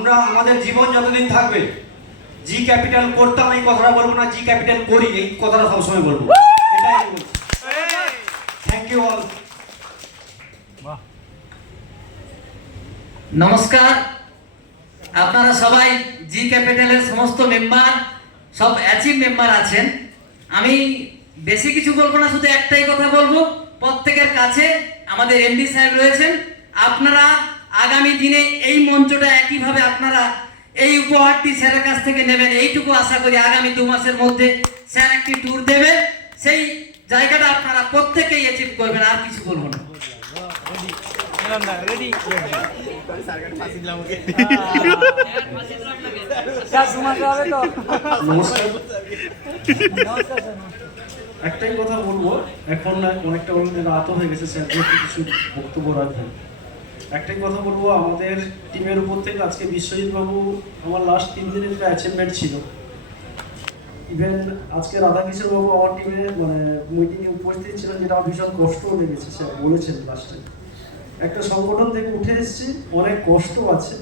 আমরা আমাদের জীবন যতদিন থাকবে জি ক্যাপিটাল করতাম এই কথাটা বলবো না, জি ক্যাপিটাল করি এই কথাটা সবসময় বলবো। এটাই বলবো। Thank you all. নমস্কার, আপনারা সবাই জি ক্যাপিটালের সমস্ত মেম্বার, সব অ্যাচিভ মেম্বার আছেন। আমি বেশি কিছু বলবো না, শুধু একটাই কথা বলবো, প্রত্যেকের কাছে আমাদের এমডি সাহেব রয়েছেন। আপনারা আগামী দিনে এই মঞ্চটা একইভাবে আপনারা এই উপহারটি স্যারের কাছ থেকে নেবেন, এইটুকু আশা করি। আগামী 2 মাসের মধ্যে স্যার একটি ট্যুর দেবে, সেই জায়গাটা আপনারা প্রত্যেকেই অ্যাচিভ করবেন, আর কিছু বলবো না। একটাই কথা বলবো, এখন অনেকটা রাত হয়ে গেছে, স্যার কিছু বক্তব্য রাখবেন। একটাই কথা বলবো, আমাদের টিমের উপর থেকে আজকে বিশ্বজিৎ বাবু আমার লাস্ট 3 দিনের একটা অ্যাচিভমেন্ট ছিল। ইভেন আজকে রাধাকিশোর বাবু আমার টিমে মিটিংয়ে উপস্থিত ছিলেন, যেটা আমার ভীষণ কষ্টও লেগেছে। স্যার বলেছেন লাস্টে একটা সংগঠন থেকে উঠে এসেছি, অনেক কষ্ট আছে,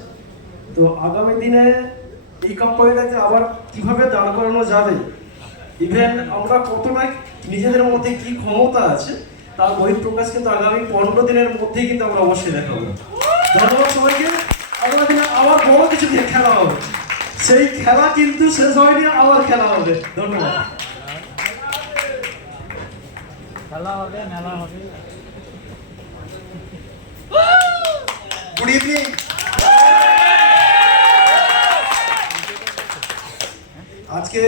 তো আগামী দিনে এই কোম্পানিটাকে আবার কিভাবে দাঁড় করানো যাবে, ইভেন আমরা কতটা নিজেদের মধ্যে কি ক্ষমতা আছে তার বহিঃপ্রকাশ কিন্তু আগামী 15 দিনের মধ্যেই কিন্তু আমরা অবশ্যই দেখাবো। ধন্যবাদ সবাইকে। আগামী দিনে আবার বড় কিছু দিয়ে খেলা হবে, সেই খেলা কিন্তু শেষ হয়নি, আবার খেলা হবে। ধন্যবাদ। খেলা হবে, মেলা হবে। Good evening. আজকে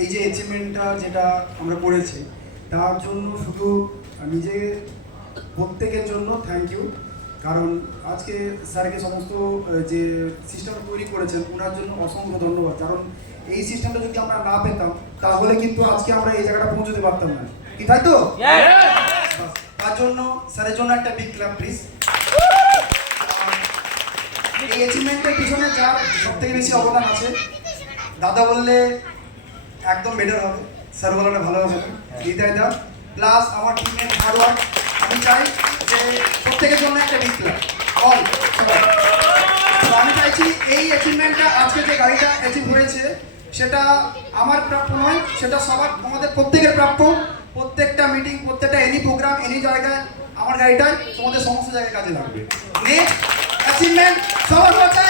এই যে অ্যাচিভমেন্টটা যেটা আমরা করেছি তার জন্য শুধু নিজে প্রত্যেকের জন্য থ্যাংক ইউ, কারণ আজকে স্যারকে সমস্ত যে সিস্টেম তৈরি করেছেন ওনার জন্য অসংখ্য ধন্যবাদ। কারণ এই সিস্টেমটা যদি আমরা না পেতাম তাহলে কিন্তু আজকে আমরা এই জায়গাটা পৌঁছতে পারতাম না, কি তাই তো? তার জন্য স্যারের জন্য একটা বিগ ক্ল্যাপ প্লিজ। এই অ্যাচিভমেন্টের পিছনে যার সবথেকে বেশি অবদান আছে, দাদা বললে একদম বেটার হবে, স্যার বলাটা ভালো হবে না, হৃদয় দা প্লাস আমার টিমের হার্ডওয়ার্ক। আমি চাই যে প্রত্যেকের জন্য একটা বিগ ক্ল্যাপ অল। তো আমি চাইছি এই অ্যাচিভমেন্টটা, আজকে যে গাড়িটা অ্যাচিভ হয়েছে সেটা আমার প্রাপ্য নয়, সেটা সবার তোমাদের প্রত্যেকের প্রাপ্য। প্রত্যেকটা মিটিং, প্রত্যেকটা এনি প্রোগ্রাম, এনি জায়গায় আমার গাড়িটায় তোমাদের সমস্ত জায়গায় কাজে লাগবে। নেক্সট অ্যাচিভমেন্ট সবার কাছে